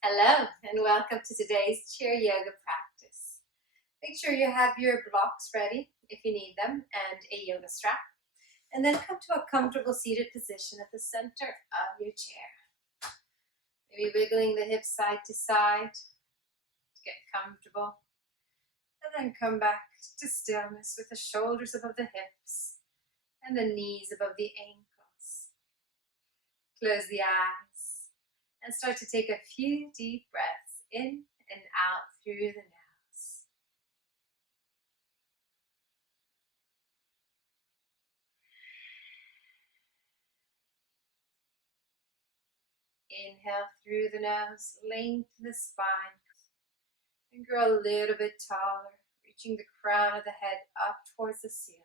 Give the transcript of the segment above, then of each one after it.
Hello and welcome to today's chair yoga practice. Make sure you have your blocks ready if you need them and a yoga strap. And then come to a comfortable seated position at the center of your chair. Maybe wiggling the hips side to side to get comfortable. And then come back to stillness with the shoulders above the hips and the knees above the ankles. Close the eyes and start to take a few deep breaths in and out through the nose. Inhale through the nose, lengthen the spine, and grow a little bit taller, reaching the crown of the head up towards the ceiling.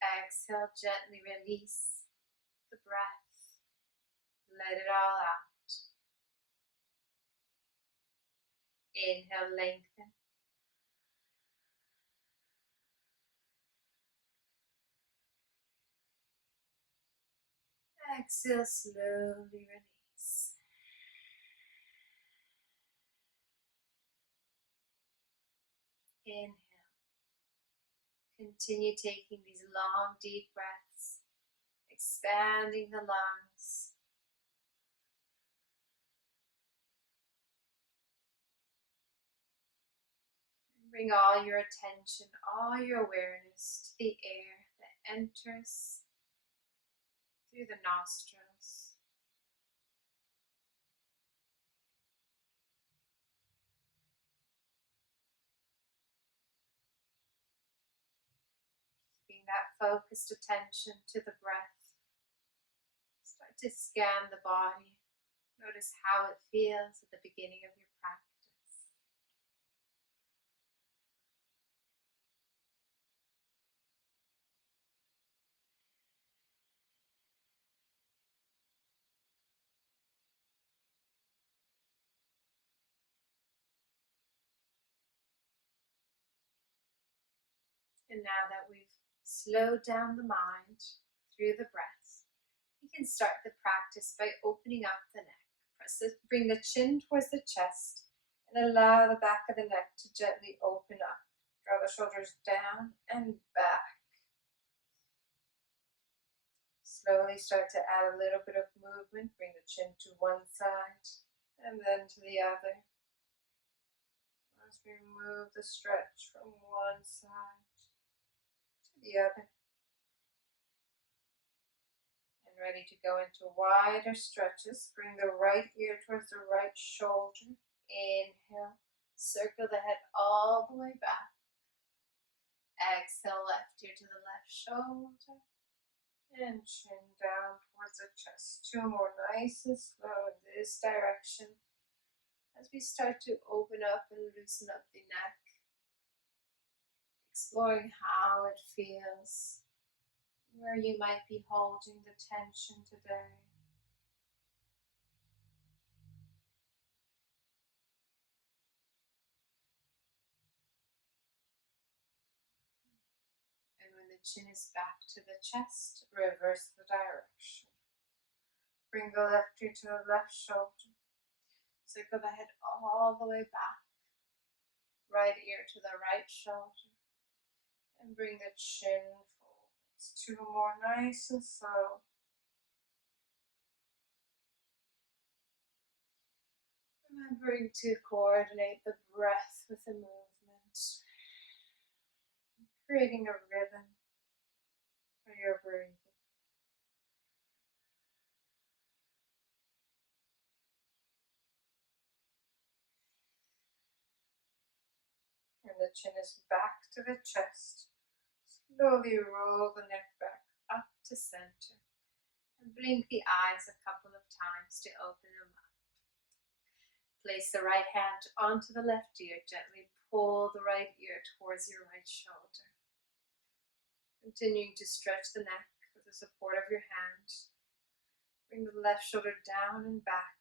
Exhale, gently release the breath. Let it all out. Inhale, lengthen. Exhale, slowly release. Inhale. Continue taking these long, deep breaths, expanding the lungs. Bring all your attention, all your awareness to the air that enters through the nostrils. Keeping that focused attention to the breath. Start to scan the body. Notice how it feels at the beginning of your practice. And now that we've slowed down the mind through the breath, you can start the practice by opening up the neck. Bring the chin towards the chest and allow the back of the neck to gently open up. Draw the shoulders down and back. Slowly start to add a little bit of movement. Bring the chin to one side and then to the other. As we move the stretch from one side to the other. And ready to go into wider stretches. Bring the right ear towards the right shoulder. Inhale. Circle the head all the way back. Exhale, left ear to the left shoulder. And chin down towards the chest. Two more, nice and slow in this direction. As we start to open up and loosen up the neck. Exploring how it feels. Where you might be holding the tension today. The chin is back to the chest, reverse the direction. Bring the left ear to the left shoulder. Circle the head all the way back. Right ear to the right shoulder. And bring the chin forward. Two more, nice and slow. Remembering to coordinate the breath with the movement. Creating a rhythm for your breathing. And the chin is back to the chest. Slowly roll the neck back up to center. And blink the eyes a couple of times to open them up. Place the right hand onto the left ear. Gently pull the right ear towards your right shoulder. Continuing to stretch the neck with the support of your hand. Bring the left shoulder down and back.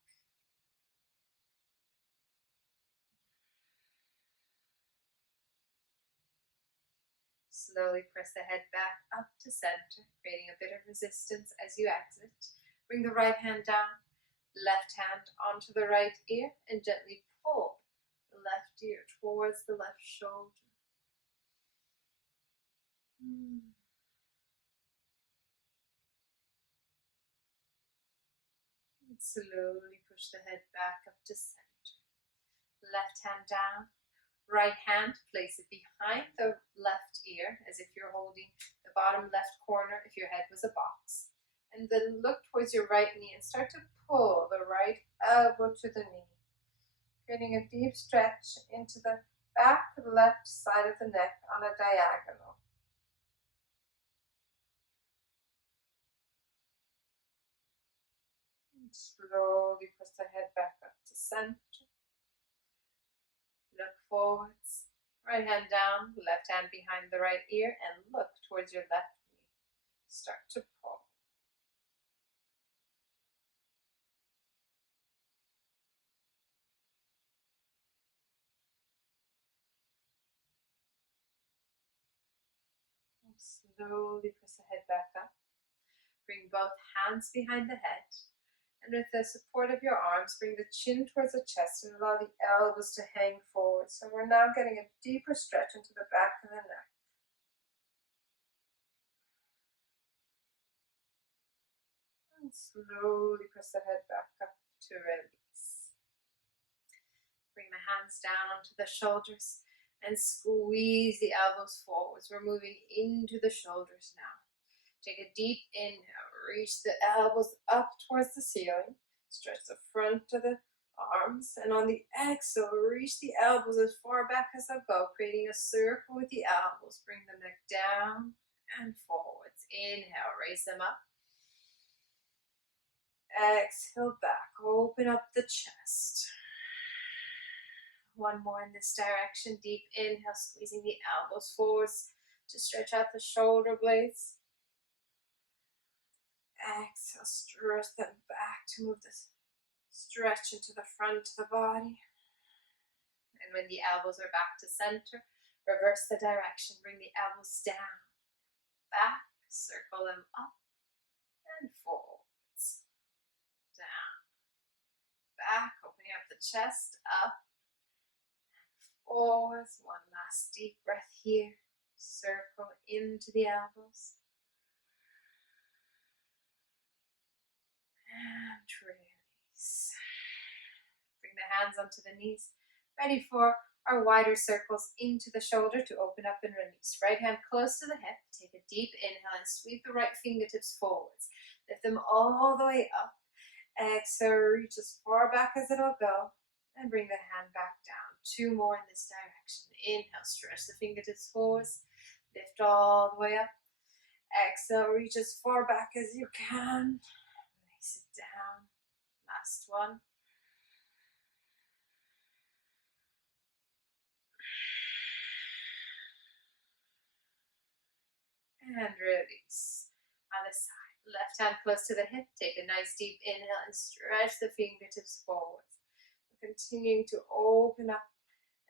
Slowly press the head back up to center, creating a bit of resistance as you exit. Bring the right hand down, left hand onto the right ear, and gently pull the left ear towards the left shoulder. And slowly push the head back up to center. Left hand down, right hand, place it behind the left ear as if you're holding the bottom left corner if your head was a box. And then look towards your right knee and start to pull the right elbow to the knee, creating a deep stretch into the back left side of the neck on a diagonal. And slowly press the head back up to center. Look forwards. Right hand down, left hand behind the right ear, and look towards your left knee. Start to pull. And slowly press the head back up. Bring both hands behind the head. And with the support of your arms, bring the chin towards the chest and allow the elbows to hang forward. So we're now getting a deeper stretch into the back of the neck. And slowly press the head back up to release. Bring the hands down onto the shoulders and squeeze the elbows forwards. We're moving into the shoulders now. Take a deep inhale, reach the elbows up towards the ceiling, stretch the front of the arms, and on the exhale, reach the elbows as far back as they'll go, creating a circle with the elbows. Bring the neck down and forwards. Inhale, raise them up. Exhale back, open up the chest. One more in this direction. Deep inhale, squeezing the elbows forwards to stretch out the shoulder blades. Exhale, stretch them back to move the stretch into the front of the body. And when the elbows are back to center, reverse the direction. Bring the elbows down, back, circle them up, and forwards. Down, back, opening up the chest, up, forwards. One last deep breath here. Circle into the elbows. And release. Bring the hands onto the knees. Ready for our wider circles into the shoulder to open up and release. Right hand close to the hip. Take a deep inhale and sweep the right fingertips forwards. Lift them all the way up. Exhale, reach as far back as it'll go. And bring the hand back down. Two more in this direction. Inhale, stretch the fingertips forwards. Lift all the way up. Exhale, reach as far back as you can. Release it down. Last one. And release. Other side. Left hand close to the hip. Take a nice deep inhale and stretch the fingertips forward. Continuing to open up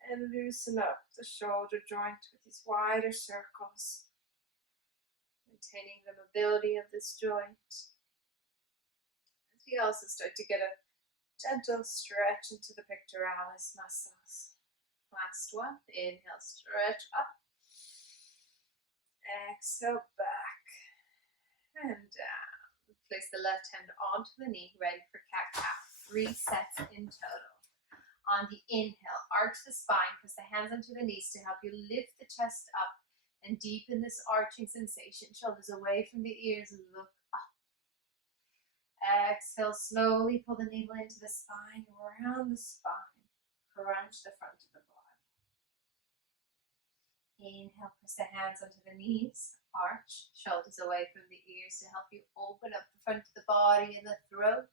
and loosen up the shoulder joint with these wider circles. Maintaining the mobility of this joint. As we also start to get a gentle stretch into the pectoralis muscles. Last one. Inhale, stretch up. Exhale, back and down. Place the left hand onto the knee, ready for cat-cow. 3 sets in total. On the inhale, arch the spine, press the hands onto the knees to help you lift the chest up and deepen this arching sensation. Shoulders away from the ears and look up. Exhale, slowly pull the navel into the spine, around the spine. Crunch the front of the body. Inhale, press the hands onto the knees, arch, shoulders away from the ears to help you open up the front of the body and the throat.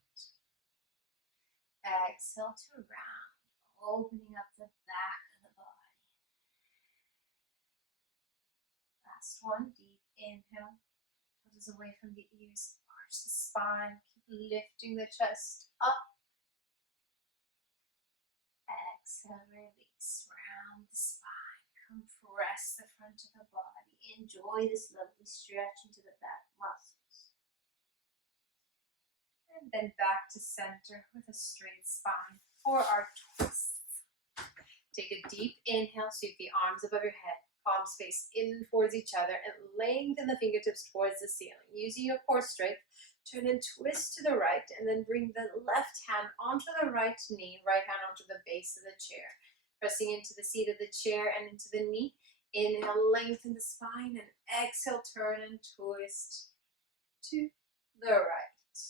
Exhale to round, opening up the back of the body. Last one, deep inhale, shoulders away from the ears, arch the spine, keep lifting the chest up. Exhale, release, round the spine. Compress the front of the body. Enjoy this lovely stretch into the back muscles. And then back to center with a straight spine for our twists. Take a deep inhale, sweep the arms above your head, palms face in towards each other, and lengthen the fingertips towards the ceiling. Using your core strength, turn and twist to the right, and then bring the left hand onto the right knee, right hand onto the base of the chair. Pressing into the seat of the chair and into the knee. Inhale, lengthen the spine, and exhale, turn and twist to the right.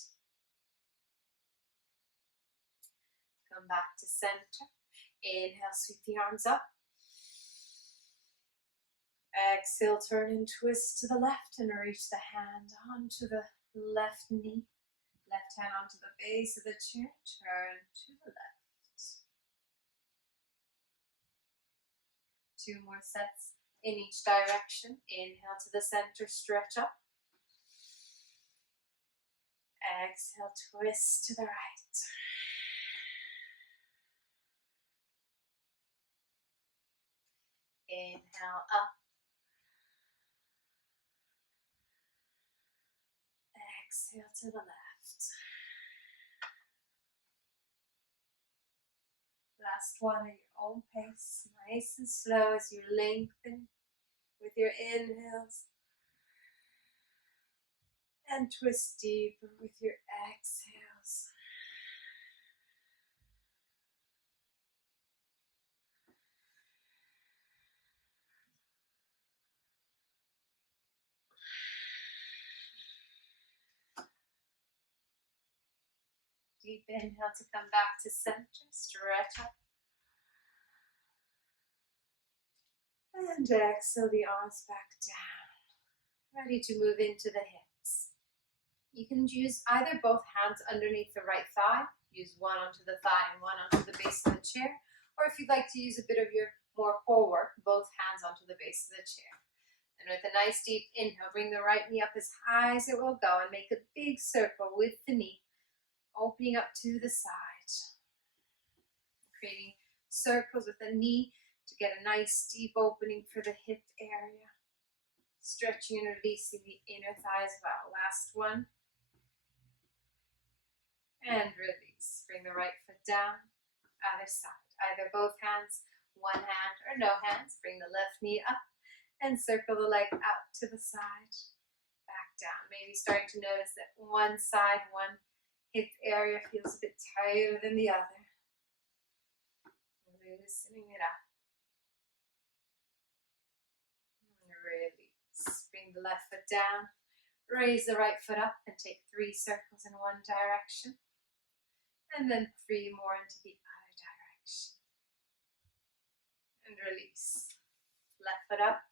Come back to center. Inhale, sweep the arms up. Exhale, turn and twist to the left and reach the hand onto the left knee. Left hand onto the base of the chair. Turn to the left. 2 more sets in each direction. Inhale to the center, stretch up. Exhale, twist to the right. Inhale up. Exhale to the left. Last one at your own pace, nice and slow as you lengthen with your inhales and twist deeper with your exhales. Deep inhale to come back to center, stretch up. And exhale the arms back down. Ready to move into the hips. You can use either both hands underneath the right thigh. Use one onto the thigh and one onto the base of the chair. Or if you'd like to use a bit of your more core work, both hands onto the base of the chair. And with a nice deep inhale, bring the right knee up as high as it will go and make a big circle with the knee, opening up to the side. Creating circles with the knee to get a nice deep opening for the hip area. Stretching and releasing the inner thigh as well. Last one. And release. Bring the right foot down, other side. Either both hands, one hand, or no hands. Bring the left knee up and circle the leg out to the side. Back down. Maybe starting to notice that one side, one hip area feels a bit tighter than the other. Loosening it up. And release. Bring the left foot down. Raise the right foot up and take 3 circles in one direction. And then 3 more into the other direction. And release. Left foot up.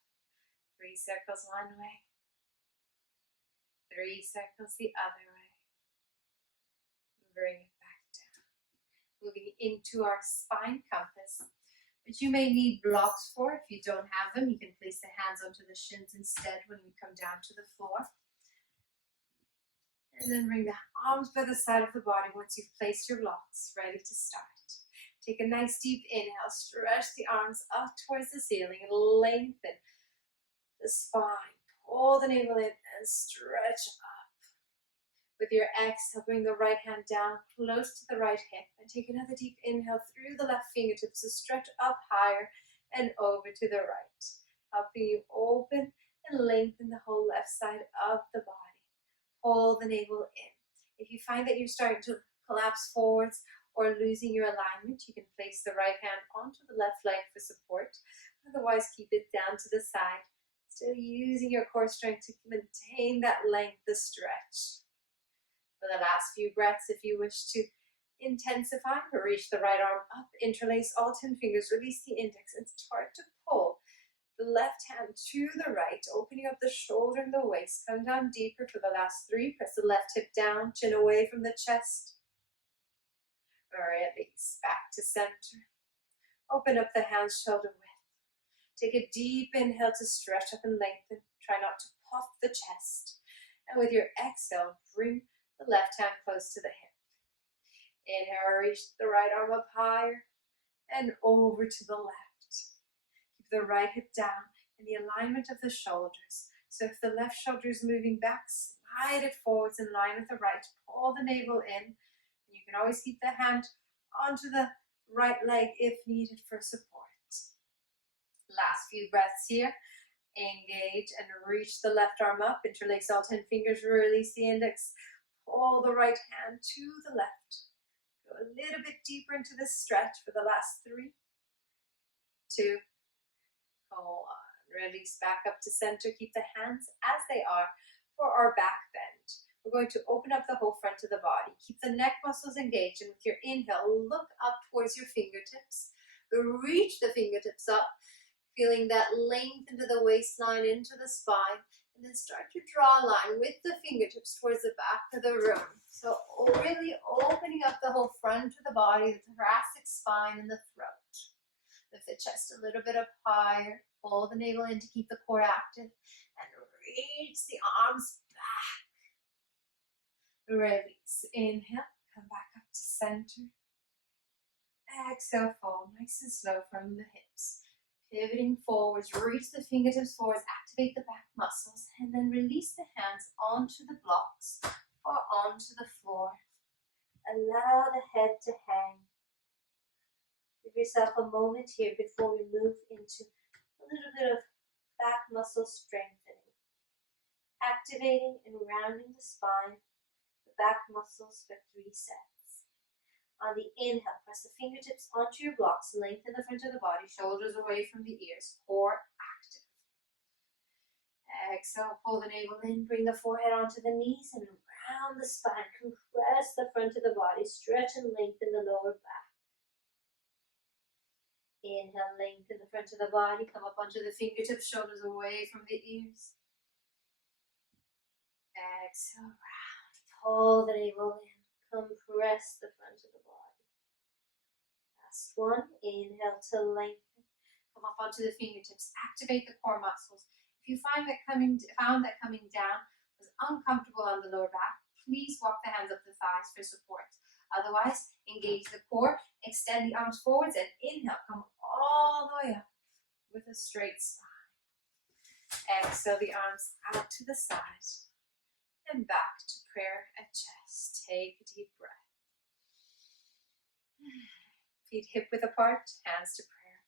3 circles one way. 3 circles the other way. Bring it back down. Moving into our spine compass, which you may need blocks for. If you don't have them, you can place the hands onto the shins instead when we come down to the floor. And then bring the arms by the side of the body once you've placed your blocks, ready to start. Take a nice deep inhale, stretch the arms up towards the ceiling and lengthen the spine. Pull the navel in and stretch up. With your exhale, bring the right hand down close to the right hip and take another deep inhale through the left fingertips to stretch up higher and over to the right, helping you open and lengthen the whole left side of the body. Pull the navel in. If you find that you're starting to collapse forwards or losing your alignment, you can place the right hand onto the left leg for support. Otherwise, keep it down to the side, still using your core strength to maintain that length, the stretch. For the last few breaths, if you wish to intensify, reach the right arm up, interlace all 10 fingers, release the index, and start to pull the left hand to the right, opening up the shoulder and the waist. Come down deeper for the last 3. Press the left hip down, chin away from the chest. Release, back to center. Open up the hands shoulder width. Take a deep inhale to stretch up and lengthen. Try not to puff the chest. And with your exhale, bring the left hand close to the hip. Inhale, reach the right arm up higher and over to the left. Keep the right hip down in the alignment of the shoulders. So if the left shoulder is moving back, guide it forwards in line with the right. Pull the navel in. You can always keep the hand onto the right leg if needed for support. Last few breaths here. Engage and reach the left arm up. Interlace all 10 fingers. Release the index. Pull the right hand to the left. Go a little bit deeper into this stretch for the last 3, 2, hold on. Release back up to center. Keep the hands as they are for our back bend. We're going to open up the whole front of the body. Keep the neck muscles engaged, and with your inhale, look up towards your fingertips. Reach the fingertips up, feeling that length into the waistline, into the spine, and then start to draw a line with the fingertips towards the back of the room. So really opening up the whole front of the body, the thoracic spine, and the throat. Lift the chest a little bit up higher. Pull the navel in to keep the core active. And reach the arms back. Release. Inhale. Come back up to center. Exhale, fold nice and slow from the hips. Pivoting forwards, reach the fingertips forwards, activate the back muscles, and then release the hands onto the blocks or onto the floor. Allow the head to hang. Give yourself a moment here before we move into a little bit of back muscle strengthening. Activating and rounding the spine, the back muscles for 3 sets. On the inhale, press the fingertips onto your blocks, lengthen the front of the body, shoulders away from the ears, core active. Exhale, pull the navel in, bring the forehead onto the knees and round the spine. Compress the front of the body, stretch and lengthen the lower back. Inhale, lengthen the front of the body, come up onto the fingertips, shoulders away from the ears. Exhale, round, pull the navel in, compress the front of the body. Last one, inhale to lengthen, come up onto the fingertips, activate the core muscles. If you found that coming down was uncomfortable on the lower back, please walk the hands up the thighs for support. Otherwise, engage the core, extend the arms forwards, and inhale, come all the way up with a straight spine. Exhale the arms out to the side and back to prayer at chest. Take a deep breath. Feet hip width apart, hands to prayer.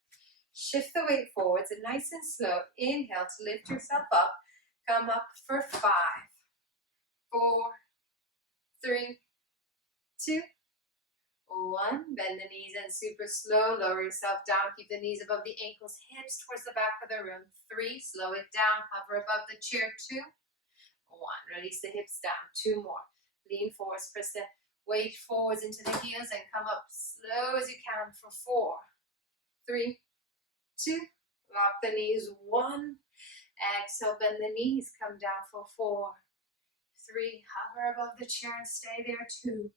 Shift the weight forwards and nice and slow. Inhale to lift yourself up. Come up for 5, 4, 3, 2, 1. Bend the knees and super slow. Lower yourself down. Keep the knees above the ankles, hips towards the back of the room. 3. Slow it down. Hover above the chair. 2, 1. Release the hips down. 2 more. Lean forwards. Press the weight forwards into the heels and come up slow as you can for 4, 3, 2. Lock the knees. 1. Exhale. Bend the knees. Come down for 4, 3. Hover above the chair and stay there. 2,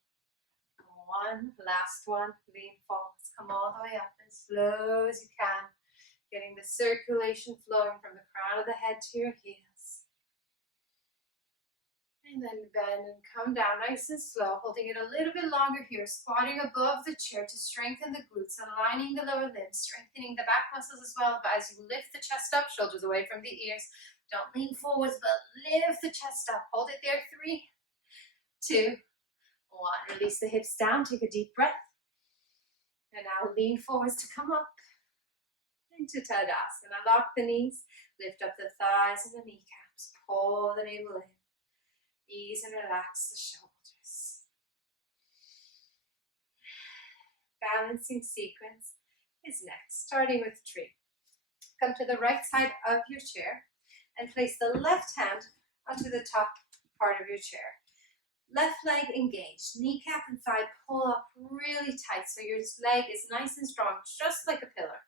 1. Last one. Lean forwards. Come all the way up as slow as you can. Getting the circulation flowing from the crown of the head to your heels. And then bend and come down nice and slow. Holding it a little bit longer here. Squatting above the chair to strengthen the glutes. Aligning the lower limbs. Strengthening the back muscles as well. But as you lift the chest up, shoulders away from the ears. Don't lean forwards, but lift the chest up. Hold it there. 3, 2, 1. Release the hips down. Take a deep breath. And now lean forwards to come up into Tadasana. Lock the knees. Lift up the thighs and the kneecaps. Pull the navel in. Ease and relax the shoulders. Balancing sequence is next. Starting with tree. Come to the right side of your chair and place the left hand onto the top part of your chair. Left leg engaged, kneecap and thigh pull up really tight so your leg is nice and strong, just like a pillar.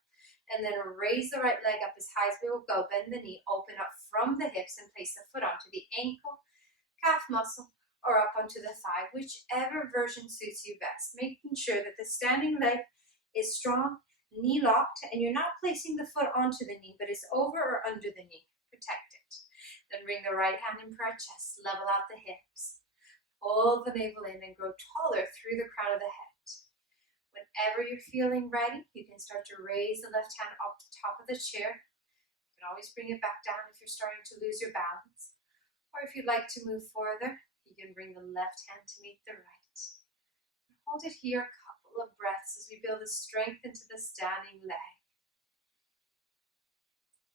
And then raise the right leg up as high as we will go. Bend the knee, open up from the hips and place the foot onto the ankle, calf muscle, or up onto the thigh, whichever version suits you best. Making sure that the standing leg is strong, knee locked, and you're not placing the foot onto the knee, but it's over or under the knee. Protect it. Then bring the right hand in for our chest, level out the hips. Pull the navel in and grow taller through the crown of the head. Whenever you're feeling ready, you can start to raise the left hand up to the top of the chair. You can always bring it back down if you're starting to lose your balance. Or if you'd like to move further, you can bring the left hand to meet the right. Hold it here a couple of breaths as we build the strength into the standing leg.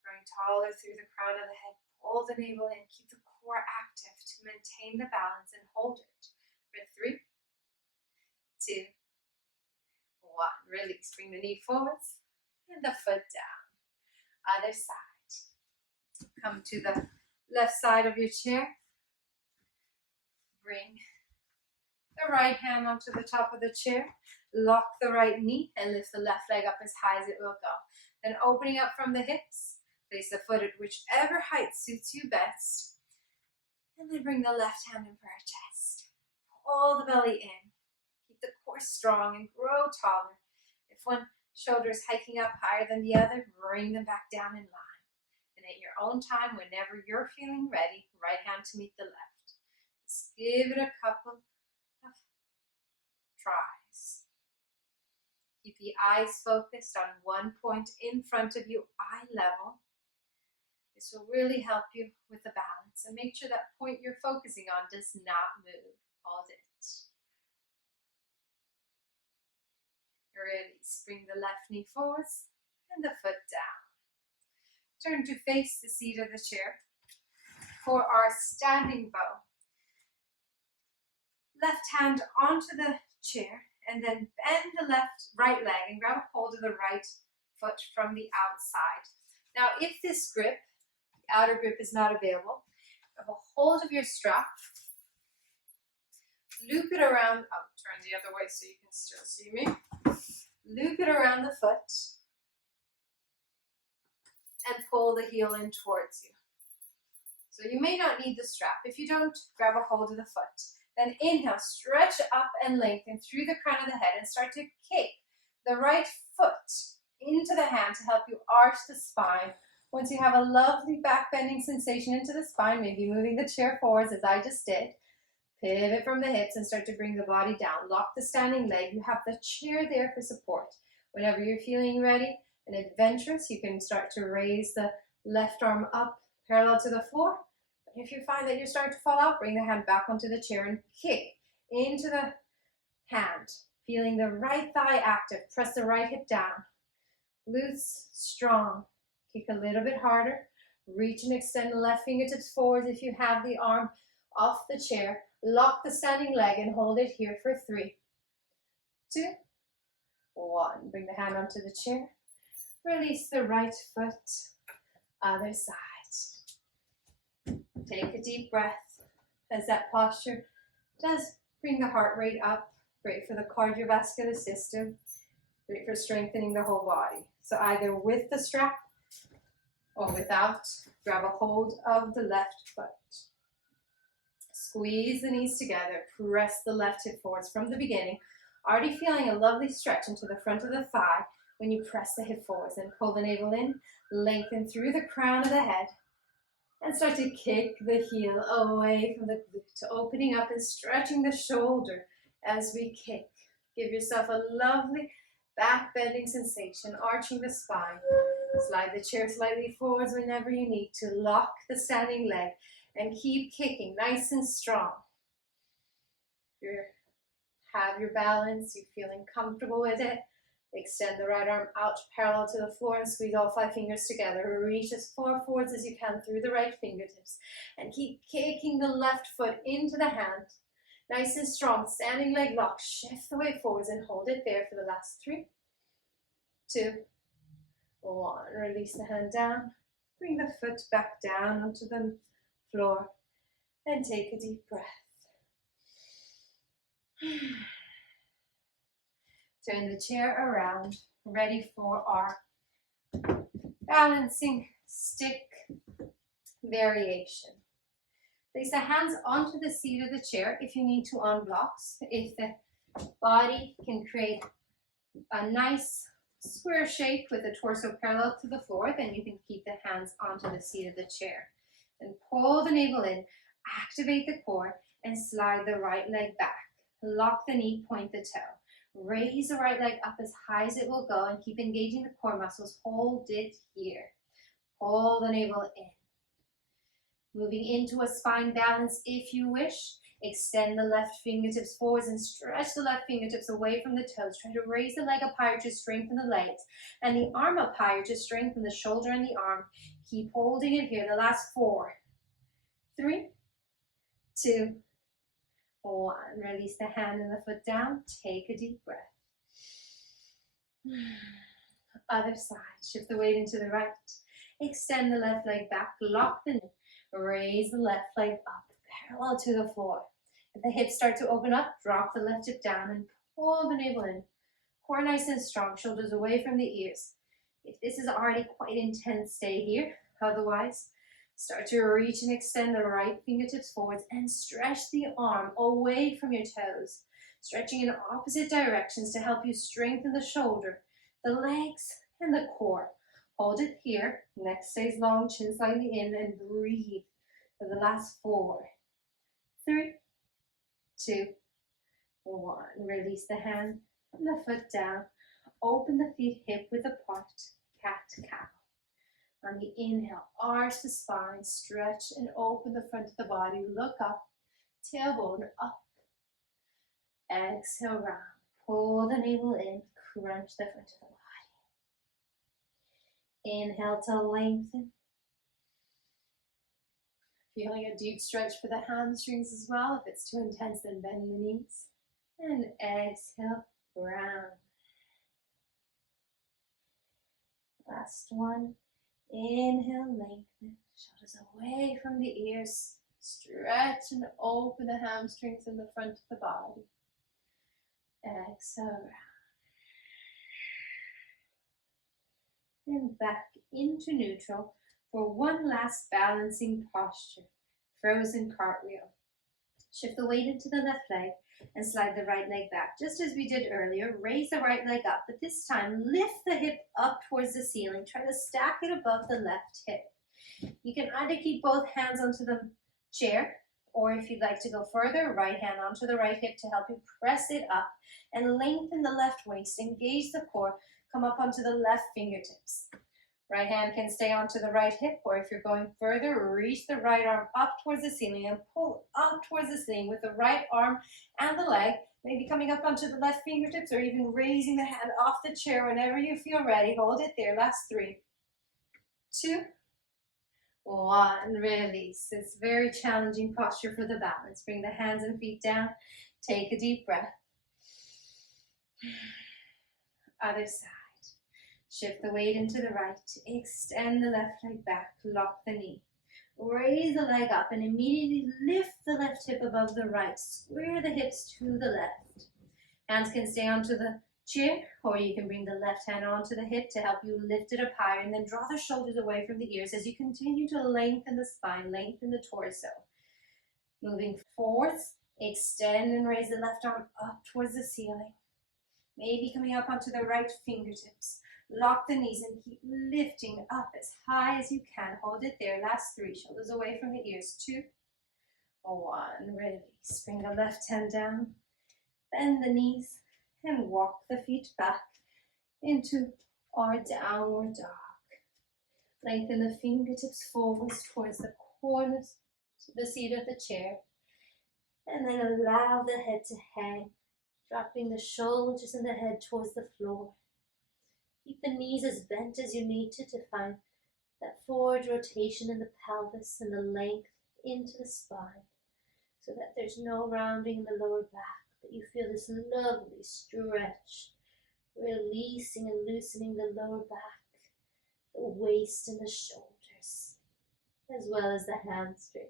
Growing taller through the crown of the head, pull the navel in, keep the core active to maintain the balance and hold it for 3, 2, 1. Release, bring the knee forwards and the foot down. Other side. Come to the left side of your chair. Bring the right hand onto the top of the chair. Lock the right knee and lift the left leg up as high as it will go. Then opening up from the hips, place the foot at whichever height suits you best. And then bring the left hand in for our chest. Pull the belly in. Keep the core strong and grow taller. If one shoulder is hiking up higher than the other, bring them back down in line. And at your own time, whenever you're feeling ready, right hand to meet the left. Just give it a couple of tries. Keep the eyes focused on one point in front of you, eye level. This will really help you with the balance, and make sure that point you're focusing on does not move. Hold it. Release. Bring the left knee forwards and the foot down. Turn to face the seat of the chair for our standing bow. Left hand onto the chair and then bend the right leg and grab a hold of the right foot from the outside. Now, if this grip, the outer grip, is not available, grab a hold of your strap, loop it around, turn the other way so you can still see me. Loop it around the foot and pull the heel in towards you. So you may not need the strap. If you don't, grab a hold of the foot. Then inhale, stretch up and lengthen through the crown of the head and start to kick the right foot into the hand to help you arch the spine. Once you have a lovely back bending sensation into the spine, maybe moving the chair forwards as I just did, pivot from the hips and start to bring the body down. Lock the standing leg. You have the chair there for support. Whenever you're feeling ready and adventurous, you can start to raise the left arm up parallel to the floor. But if you find that you're starting to fall out, bring the hand back onto the chair and kick into the hand. Feeling the right thigh active. Press the right hip down. Glutes strong. Kick a little bit harder. Reach and extend the left fingertips forward if you have the arm off the chair. Lock the standing leg and hold it here for 3, 2, 1. Bring the hand onto the chair. Release the right foot. Other side. Take a deep breath as that posture does bring the heart rate up. Great for the cardiovascular system. Great for strengthening the whole body. So either with the strap or without, grab a hold of the left foot. Squeeze the knees together, press the left hip forwards from the beginning. Already feeling a lovely stretch into the front of the thigh when you press the hip forwards and pull the navel in, lengthen through the crown of the head, and start to kick the heel away from the glute, opening up and stretching the shoulder as we kick. Give yourself a lovely back bending sensation, arching the spine. Slide the chair slightly forwards whenever you need to. Lock the standing leg and keep kicking nice and strong. You have your balance, you're feeling comfortable with it. Extend the right arm out parallel to the floor and squeeze all 5 fingers together. Reach as far forwards as you can through the right fingertips. And keep kicking the left foot into the hand. Nice and strong, standing leg lock. Shift the weight forwards and hold it there for the last 3, 2, 1. Release the hand down. Bring the foot back down onto the floor and take a deep breath. Turn the chair around, ready for our balancing stick variation. Place the hands onto the seat of the chair if you need to on blocks. If the body can create a nice square shape with the torso parallel to the floor, then you can keep the hands onto the seat of the chair. And pull the navel in, activate the core, and slide the right leg back. Lock the knee, point the toe. Raise the right leg up as high as it will go and keep engaging the core muscles. Hold it here. Pull the navel in. Moving into a spine balance if you wish. Extend the left fingertips forwards and stretch the left fingertips away from the toes. Try to raise the leg up higher to strengthen the legs and the arm up higher to strengthen the shoulder and the arm. Keep holding it here. The last 4, 3, 2, 1. Release the hand and the foot down. Take a deep breath. Other side. Shift the weight into the right. Extend the left leg back. Lock the knee. Raise the left leg up, parallel to the floor. If the hips start to open up, drop the left hip down and pull the navel in. Core nice and strong, shoulders away from the ears. If this is already quite intense, stay here. Otherwise, start to reach and extend the right fingertips forwards and stretch the arm away from your toes. Stretching in opposite directions to help you strengthen the shoulder, the legs, and the core. Hold it here. Neck stays long, chin slightly in, and breathe for the last 4, 3, 2, 1. Release the hand and the foot down. Open the feet hip width apart. Cat-cow. On the inhale, arch the spine, stretch and open the front of the body. Look up, tailbone up. Exhale, round. Pull the navel in, crunch the front of the body. Inhale to lengthen. Feeling a deep stretch for the hamstrings as well. If it's too intense, then bend the knees. And exhale, round. Last one. Inhale, lengthen. Shoulders away from the ears. Stretch and open the hamstrings in the front of the body. Exhale, round. And back into neutral for one last balancing posture. Frozen cartwheel. Shift the weight into the left leg and slide the right leg back. Just as we did earlier, raise the right leg up, but this time lift the hip up towards the ceiling. Try to stack it above the left hip. You can either keep both hands onto the chair, or if you'd like to go further, right hand onto the right hip to help you press it up and lengthen the left waist, engage the core, come up onto the left fingertips. Right hand can stay onto the right hip, or if you're going further, reach the right arm up towards the ceiling and pull up towards the ceiling with the right arm and the leg, maybe coming up onto the left fingertips or even raising the hand off the chair whenever you feel ready. Hold it there. Last 3, 2, 1. Release. It's a very challenging posture for the balance. Bring the hands and feet down. Take a deep breath. Other side. Shift the weight into the right. Extend the left leg back. Lock the knee. Raise the leg up and immediately lift the left hip above the right. Square the hips to the left. Hands can stay onto the chair, or you can bring the left hand onto the hip to help you lift it up higher, and then draw the shoulders away from the ears as you continue to lengthen the spine, lengthen the torso. Moving forwards, extend and raise the left arm up towards the ceiling. Maybe coming up onto the right fingertips. Lock the knees and keep lifting up as high as you can. Hold it there. Last 3. Shoulders away from the ears. 2, 1. Release. Bring the left hand down. Bend the knees and walk the feet back into our downward dog. Lengthen the fingertips forwards towards the corners, the seat of the chair. And then allow the head to hang, dropping the shoulders and the head towards the floor. Keep the knees as bent as you need to find that forward rotation in the pelvis and the length into the spine, so that there's no rounding in the lower back, but you feel this lovely stretch, releasing and loosening the lower back, the waist and the shoulders, as well as the hamstrings.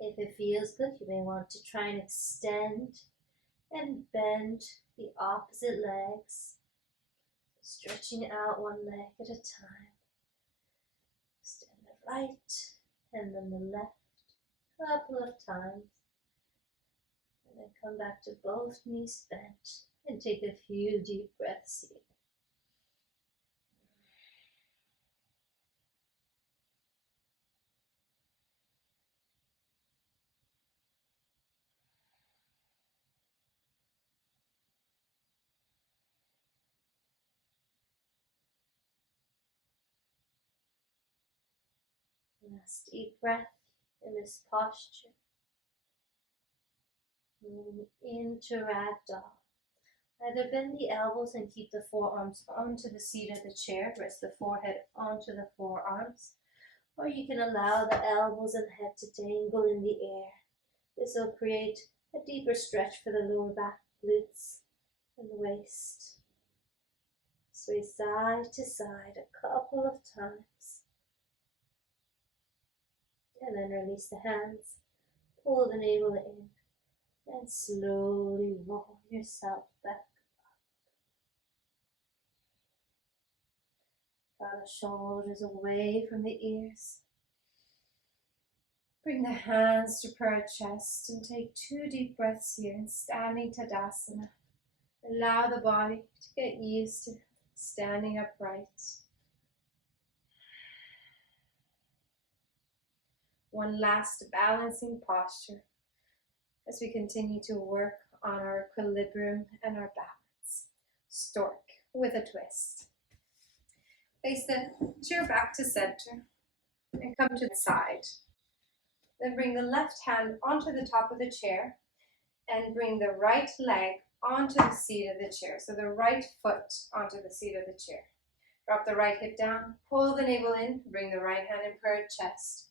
If it feels good, you may want to try and extend and bend the opposite legs, stretching out one leg at a time. Extend the right and then the left a couple of times, and then come back to both knees bent and take a few deep breaths here. Last deep breath in this posture. Moving into ragdoll. Either bend the elbows and keep the forearms onto the seat of the chair, rest the forehead onto the forearms, or you can allow the elbows and head to dangle in the air. This will create a deeper stretch for the lower back, glutes, and the waist. Sway side to side a couple of times. And then release the hands, pull the navel in, and slowly roll yourself back. Draw the shoulders away from the ears. Bring the hands to prayer chest and take 2 deep breaths here in standing Tadasana. Allow the body to get used to standing upright. One last balancing posture as we continue to work on our equilibrium and our balance. Stork with a twist. Face the chair back to center and come to the side. Then bring the left hand onto the top of the chair and bring the right leg onto the seat of the chair. So the right foot onto the seat of the chair. Drop the right hip down, pull the navel in, bring the right hand in prayer chest.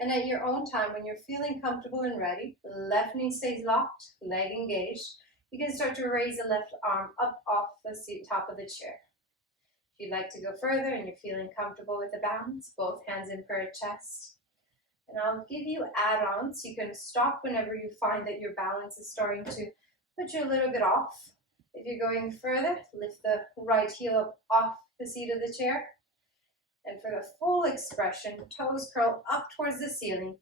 And at your own time, when you're feeling comfortable and ready, the left knee stays locked, leg engaged, you can start to raise the left arm up off the top of the chair. If you'd like to go further and you're feeling comfortable with the balance, both hands in prayer chest. And I'll give you add-ons. You can stop whenever you find that your balance is starting to put you a little bit off. If you're going further, lift the right heel up off the seat of the chair. And for the full expression, toes curl up towards the ceiling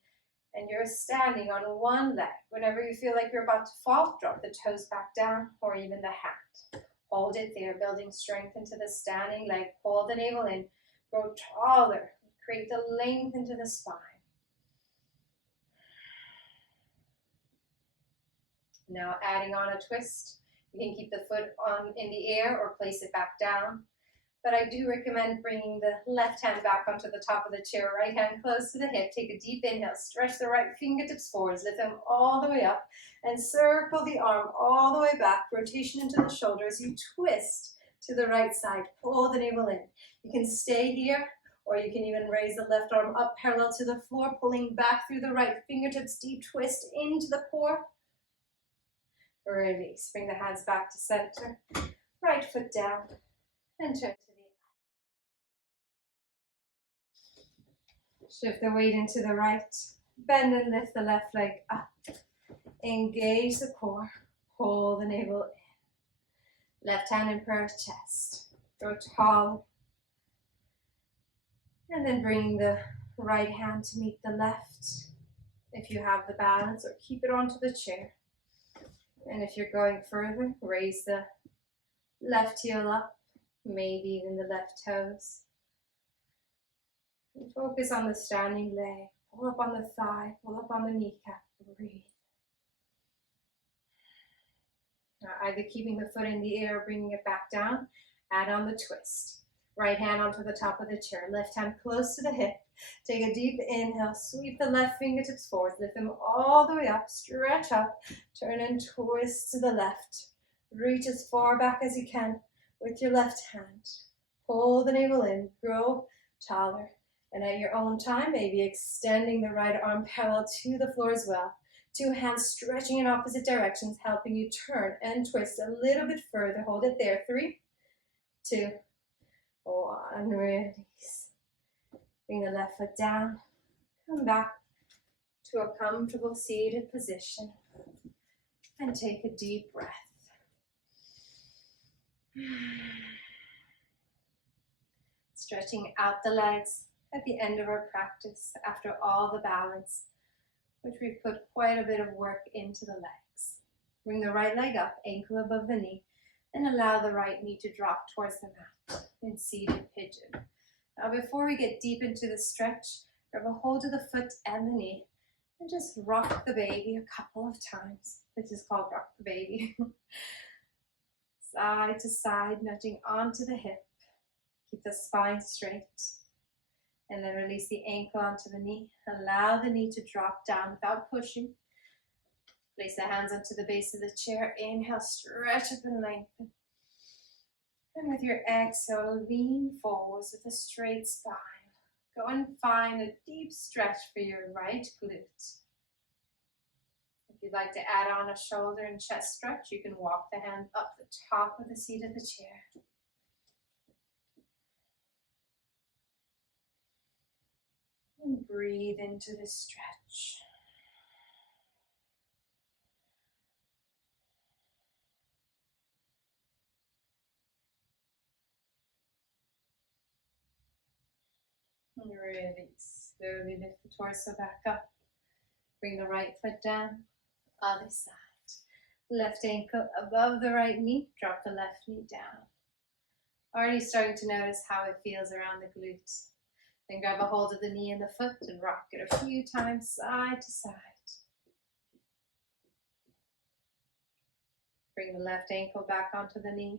and you're standing on one leg. Whenever you feel like you're about to fall, drop the toes back down or even the hand. Hold it there, building strength into the standing leg. Pull the navel in, grow taller, create the length into the spine. Now adding on a twist. You can keep the foot in the air or place it back down. But I do recommend bringing the left hand back onto the top of the chair, right hand close to the hip. Take a deep inhale, stretch the right fingertips forwards, lift them all the way up, and circle the arm all the way back, rotation into the shoulder as you twist to the right side. Pull the navel in. You can stay here, or you can even raise the left arm up parallel to the floor, pulling back through the right fingertips, deep twist into the core. Release. Bring the hands back to center. Right foot down and turn to the left. Shift the weight into the right. Bend and lift the left leg up. Engage the core. Pull the navel in. Left hand in prayer chest. Grow tall. And then bring the right hand to meet the left. If you have the balance, or keep it onto the chair. And if you're going further, raise the left heel up, maybe even the left toes. And focus on the standing leg. Pull up on the thigh, pull up on the kneecap. Breathe. Now, either keeping the foot in the air or bringing it back down, add on the twist. Right hand onto the top of the chair, left hand close to the hip. Take a deep inhale, sweep the left fingertips forward, lift them all the way up, stretch up, turn and twist to the left. Reach as far back as you can with your left hand. Pull the navel in, grow taller. And at your own time, maybe extending the right arm parallel to the floor as well. 2 hands stretching in opposite directions, helping you turn and twist a little bit further. Hold it there. 3, 2, 1. Release. Bring the left foot down. Come back to a comfortable seated position. And take a deep breath. Stretching out the legs at the end of our practice after all the balance, which we've put quite a bit of work into the legs. Bring the right leg up, ankle above the knee, and allow the right knee to drop towards the mat in seated pigeon. Now before we get deep into the stretch, grab a hold of the foot and the knee and just rock the baby a couple of times. This is called rock the baby. Side to side, nudging onto the hip. Keep the spine straight. And then release the ankle onto the knee. Allow the knee to drop down without pushing. Place the hands onto the base of the chair. Inhale, stretch up and lengthen. And with your exhale, lean forwards with a straight spine. Go and find a deep stretch for your right glute. If you'd like to add on a shoulder and chest stretch, you can walk the hand up the top of the seat of the chair. And breathe into this stretch. And release. Slowly lift the torso back up. Bring the right foot down. Other side. Left ankle above the right knee. Drop the left knee down. Already starting to notice how it feels around the glutes. Then grab a hold of the knee and the foot and rock it a few times side to side. Bring the left ankle back onto the knee.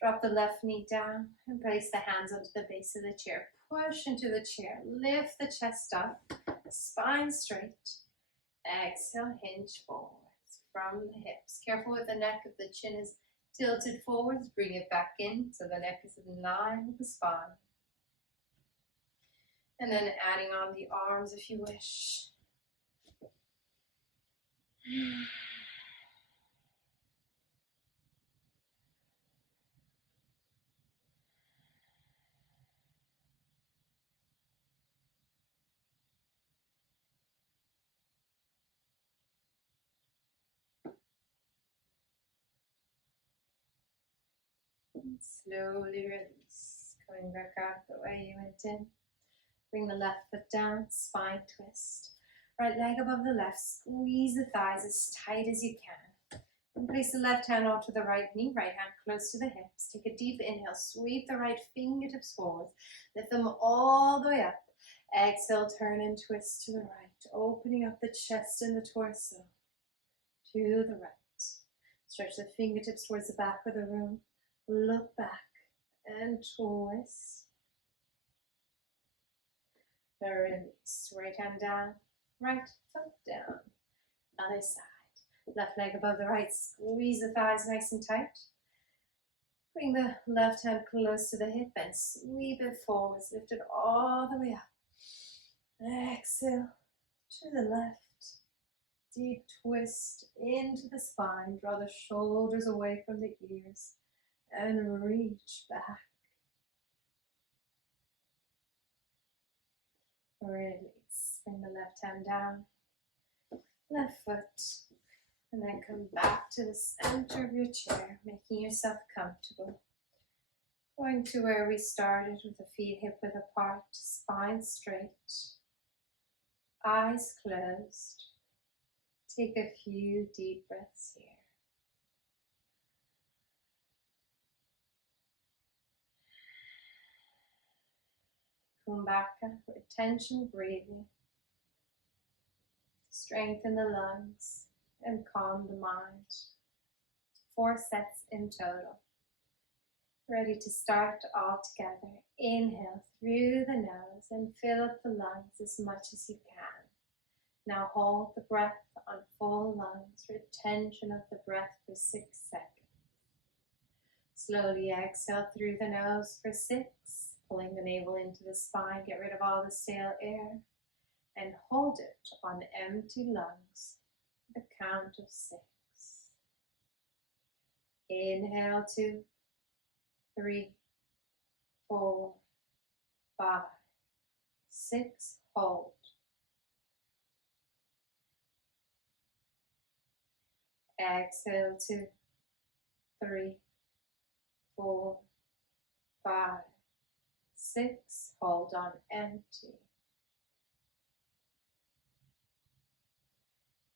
Drop the left knee down and place the hands onto the base of the chair. Push into the chair. Lift the chest up. Spine straight. Exhale, hinge forwards from the hips. Careful with the neck. If the chin is tilted forwards, bring it back in so the neck is in line with the spine. And then adding on the arms if you wish. And slowly release. Coming back out the way you went in. Bring the left foot down, spine twist. Right leg above the left, squeeze the thighs as tight as you can. And place the left hand onto the right knee, right hand close to the hips. Take a deep inhale, sweep the right fingertips forward. Lift them all the way up. Exhale, turn and twist to the right, opening up the chest and the torso. To the right. Stretch the fingertips towards the back of the room. Look back and twist. Release. Right hand down, right foot down. Other side. Left leg above the right. Squeeze the thighs nice and tight. Bring the left hand close to the hip and sweep it forwards. Lift it all the way up. Exhale to the left. Deep twist into the spine. Draw the shoulders away from the ears and reach back. Release. Bring the left hand down, left foot, and then come back to the center of your chair, making yourself comfortable. Going to where we started with the feet hip width apart, spine straight, eyes closed. Take a few deep breaths here. Kumbhaka for attention breathing. Strengthen the lungs and calm the mind. 4 sets in total. Ready to start all together. Inhale through the nose and fill up the lungs as much as you can. Now hold the breath on full lungs. Retention of the breath for 6 seconds. Slowly exhale through the nose for 6. Pulling the navel into the spine, get rid of all the stale air, and hold it on empty lungs, the count of 6. Inhale 2, 3, 4, 5, 6, hold. Exhale 2, 3, 4, 5, 6, hold on empty.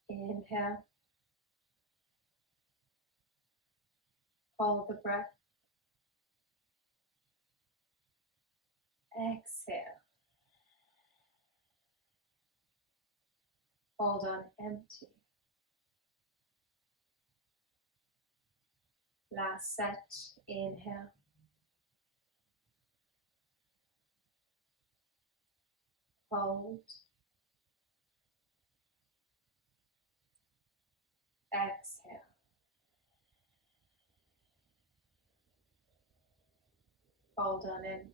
Inhale. Hold the breath. Exhale. Hold on empty. Last set. Inhale. Hold. Exhale. Hold on empty.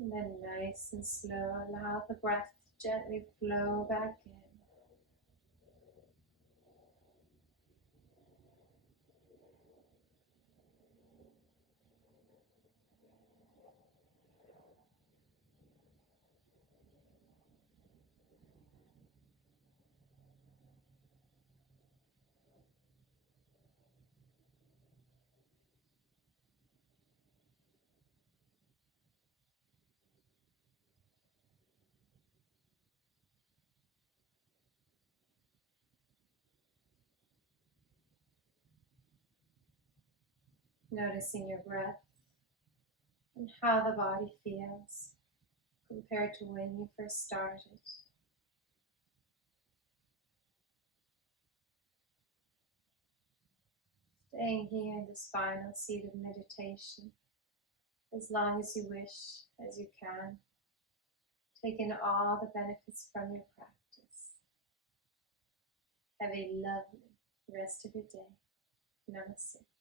And then nice and slow, allow the breath to gently flow back in. Noticing your breath and how the body feels compared to when you first started. Staying here in this final seat of meditation as long as you wish, as you can, taking all the benefits from your practice. Have a lovely rest of your day. Namaste.